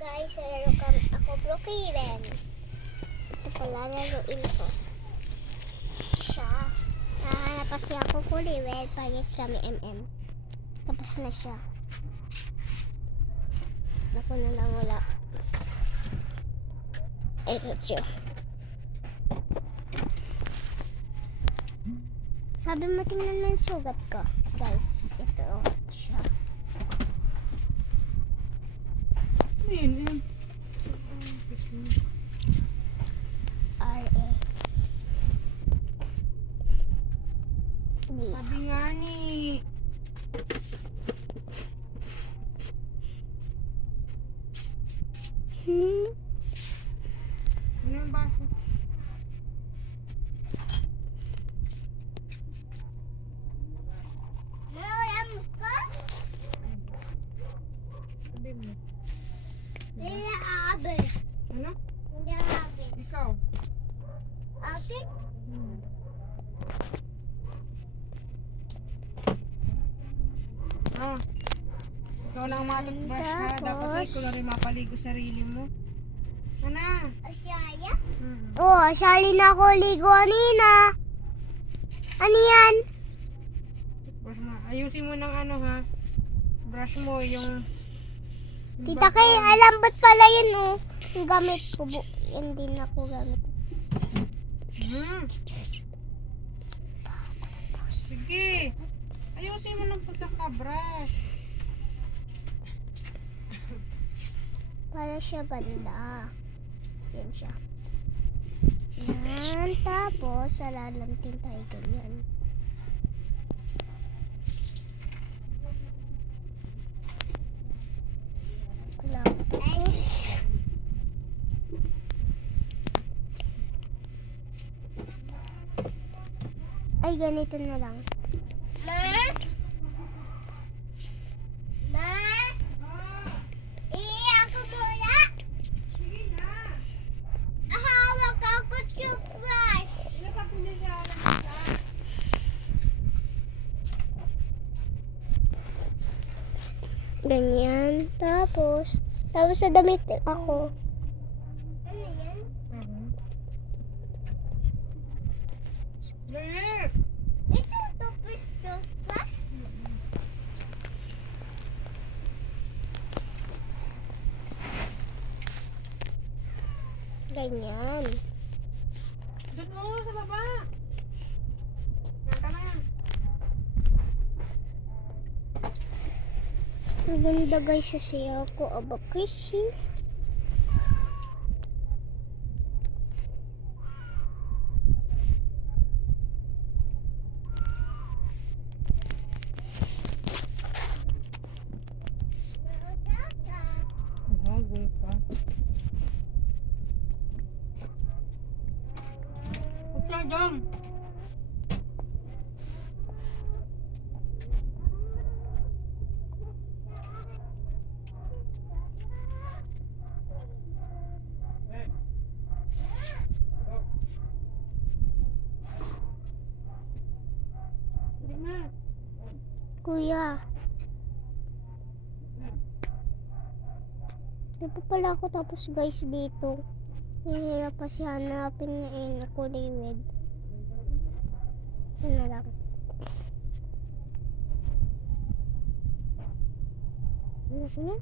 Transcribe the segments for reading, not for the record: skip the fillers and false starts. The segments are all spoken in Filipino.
Guys, laro kami ako Brookhaven. Ito pala laruin ko. Ito siya. Nahanap kasi ako kulay red. Parehas kami Tapos na siya. Ako na lang wala. Ito siya. Sabi mo tingnan mo yung sugat ko. Guys, ito siya. Yun. R.A. Sabi nga ni. Ano yung baso? Sabi mo. Lila Abe. Ano? Hindi Abe. Ikaw? Abe? Ah. Ikaw lang matutbrush ha. Dapat ikaw na rin mapaligo sarili mo. Ano? Asyaya? Oh, asyali na ako ligo kanina. Ano yan? Brush mo. Ayusin mo ng ano ha. Brush mo yung... Tita Kay, alam ba't pala yun oh. Yung gamit ko. Yan din ako gamit. Sige. Ayusin mo ng pagkakabrush. Para siya ganda. Yan siya. Yan. Tapos, alalantin tayo ganyan. Tapos, ay, ganito na lang. Ma? Ma? Iiyak ko muna? Sige na. Hawak ako toothbrush. Ganyan. Tapos sa damit ako. Ano yan? Lili! Ito toothbrush? Ganyan. Doon mo sa baba. Naka na yan. Maganda guys sa siya ko. Aba, kisses. Bago pa. Okay, dong. Kuya. Di pa pala ako tapos guys dito. Nahihirap pa siya hanapin niya na kulay red. Yan na lang. Ano ko yan?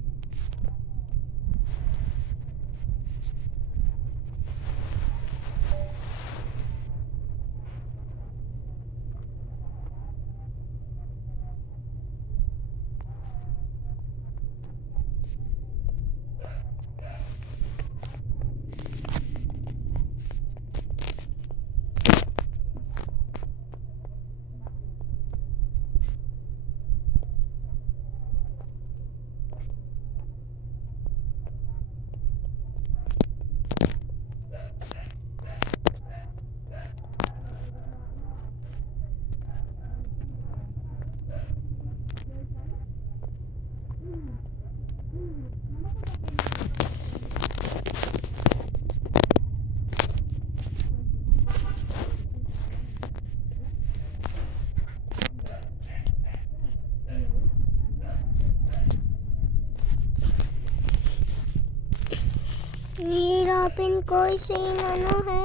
Hihirapin ko sa ano ha.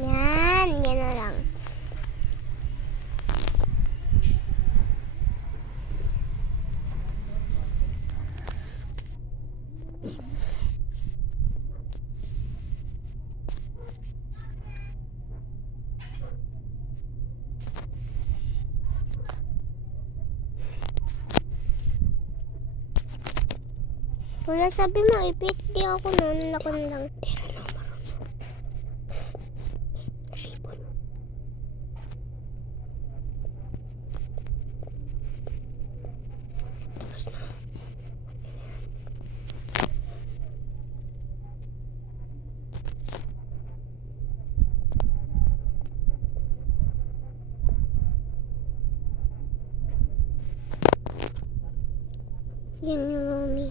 Yan na lang. Wala, sabi mo ipit, di ako noon ako lang. Yan yung mommy.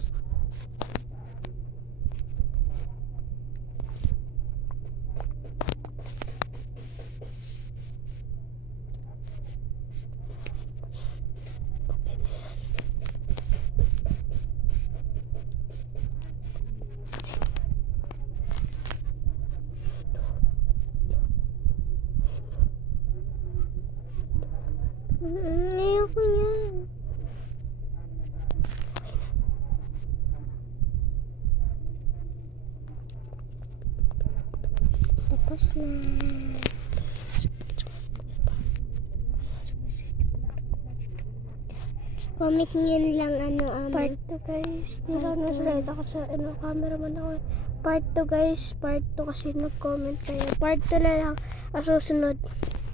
Ayoko niyan. Tapos na. Comment nyo lang part 2 guys. Hindi lang nasalita ako sa cameraman ako. Part 2 guys. Part 2 kasi nag-comment kayo. Part 2 na lang. Ang susunod.